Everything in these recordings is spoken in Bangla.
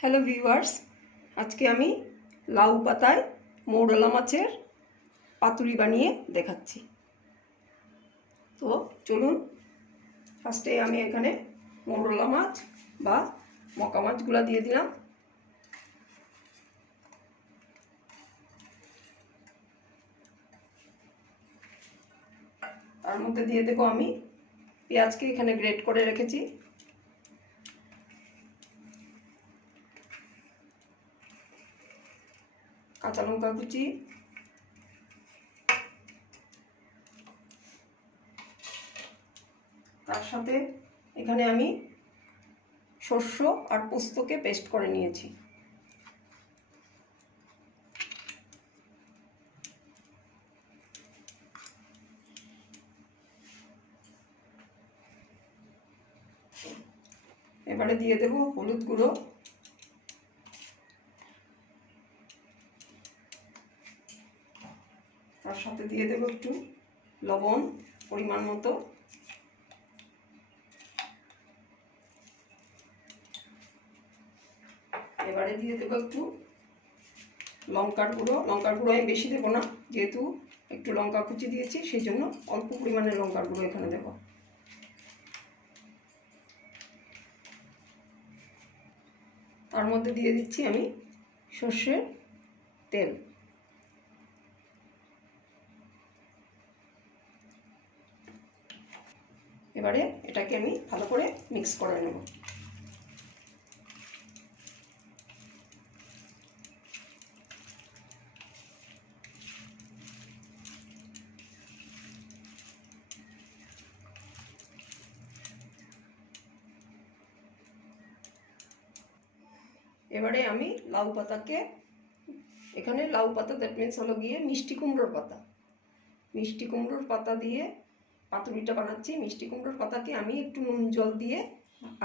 হ্যালো ভিউয়ার্স, আজকে আমি লাউ পাতায় মৌরলা মাছের পাতুরি বানিয়ে দেখাচ্ছি। তো চলুন, ফার্স্টে আমি এখানে মৌরলা মাছ বা মকা মাছগুলো দিয়ে দিলাম। তার মধ্যে দিয়ে দেবো আমি পেঁয়াজকে এখানে গ্রেট করে রেখেছি, কাঁচা লঙ্কা কুচি, তার সাথে এখানে আমি শস্য আর পোস্তকে পেস্ট করে নিয়েছি। এবারে দিয়ে দেব হলুদ গুঁড়ো, তার সাথে দিয়ে দেব একটু লবণ পরিমাণ মতো, এবারে দিয়ে দেবো একটু লঙ্কার গুঁড়ো। লঙ্কার গুঁড়ো আমি বেশি দেবো না, যেহেতু একটু লঙ্কা কুচি দিয়েছি সেই জন্য অল্প পরিমাণে লঙ্কার গুঁড়ো এখানে দেব। তার মধ্যে দিয়ে দিচ্ছি আমি সর্ষের তেল। এবারে এটাকে আমি ভালো করে মিক্স করে নেব। এবারে আমি লাউ পাতাকে, এখানে লাউ পাতা দ্যাট মিনস হলো গিয়ে মিষ্টি কুমড়োর পাতা, মিষ্টি কুমড়োর পাতা দিয়ে পাতুরিটা বানাচ্ছি। মিষ্টি কুমড়োর পাতাকে আমি একটু নুন জল দিয়ে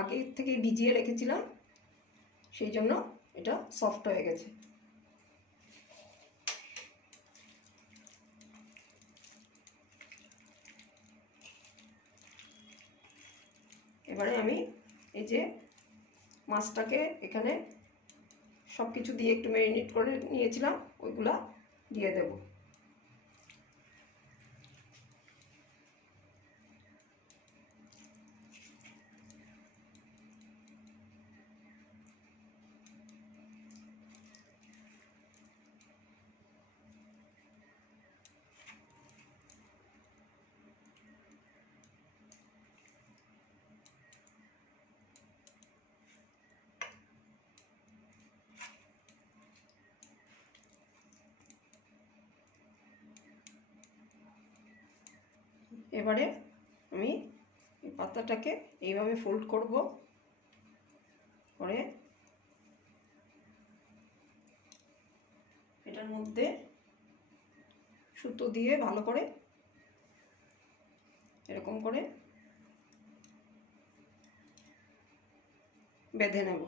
আগে থেকে ভিজিয়ে রেখেছিলাম, সেই জন্য এটা সফট হয়ে গেছে। এবারে আমি এই যে মাছটাকে এখানে সব কিছু দিয়ে একটু ম্যারিনেট করে নিয়েছিলাম, ওইগুলা দিয়ে দেব। এবারে আমি এই পাতাটাকে এইভাবে ফোল্ড করব, করে এটার মধ্যে সুতো দিয়ে ভালো করে এরকম করে বেঁধে নেব।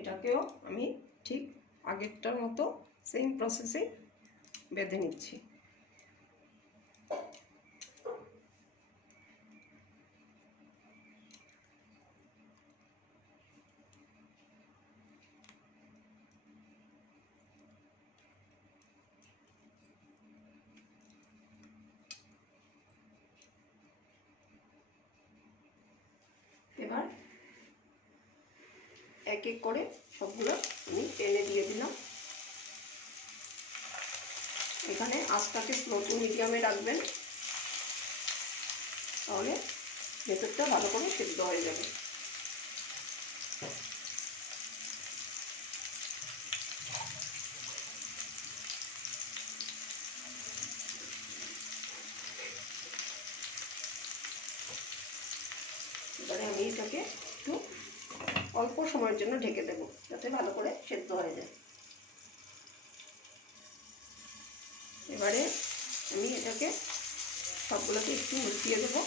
এটাকেও আমি ঠিক আগেরটার মতো সেম প্রসেসে বেঁধে নিচ্ছি। এবার এক এক করে সবগুলো আমি টেনে দিয়ে দিলাম। এখানে আঁচটাকে স্লো টু মিডিয়ামে রাখবেন, তাহলে ভেতরটা ভালো করে সিদ্ধ হয়ে যাবে। অল্প সময়ের জন্য ঢেকে দেব, যাতে ভালো করে সেদ্ধ হয়ে যায়। এবারে আমি এটাকে সবগুলোকে একটু উল্টিয়ে দেবো,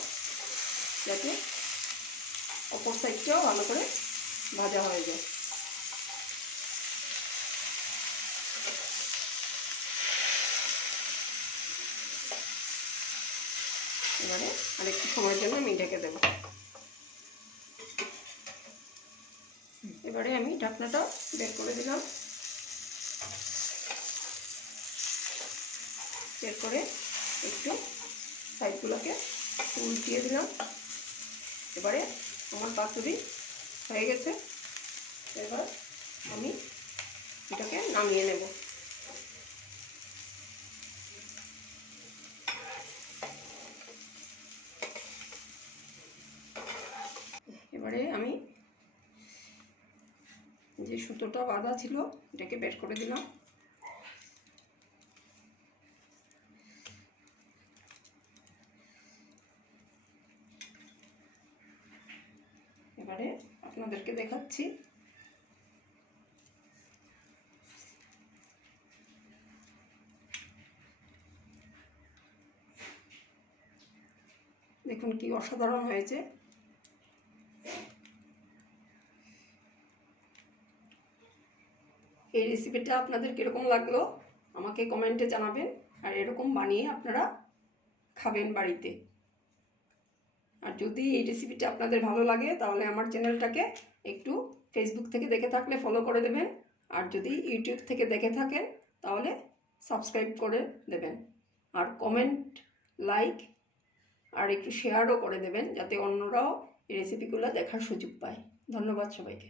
যাতে অপর সাইডটাও ভালো করে ভাজা হয়ে যায়। এবারে আরেকটু সময়ের জন্য আমি ঢেকে দেব। এবারে আমি ঢাকনাটা বের করে দিলাম, বের করে একটু সাইডগুলোকে উল্টিয়ে দিলাম। এবারে আমার পাতুরি হয়ে গেছে। এবার আমি এটাকে নামিয়ে নেব। এবারে আমি যে সুতোটা বাঁধা ছিল এটাকে বের করে দিলাম। এবারে আপনাদেরকে দেখাচ্ছি। দেখুন কি অসাধারণ হয়েছে। এই রেসিপিটা আপনাদের কীরকম লাগলো আমাকে কমেন্টে জানাবেন, আর এরকম বানিয়ে আপনারা খাবেন বাড়িতে। আর যদি এই রেসিপিটা আপনাদের ভালো লাগে তাহলে আমার চ্যানেলটাকে একটু ফেসবুক থেকে দেখে থাকলে ফলো করে দেবেন, আর যদি ইউটিউব থেকে দেখে থাকেন তাহলে সাবস্ক্রাইব করে দেবেন, আর কমেন্ট, লাইক আর একটু শেয়ারও করে দেবেন, যাতে অন্যরাও এই রেসিপিগুলো দেখার সুযোগ পায়। ধন্যবাদ সবাইকে।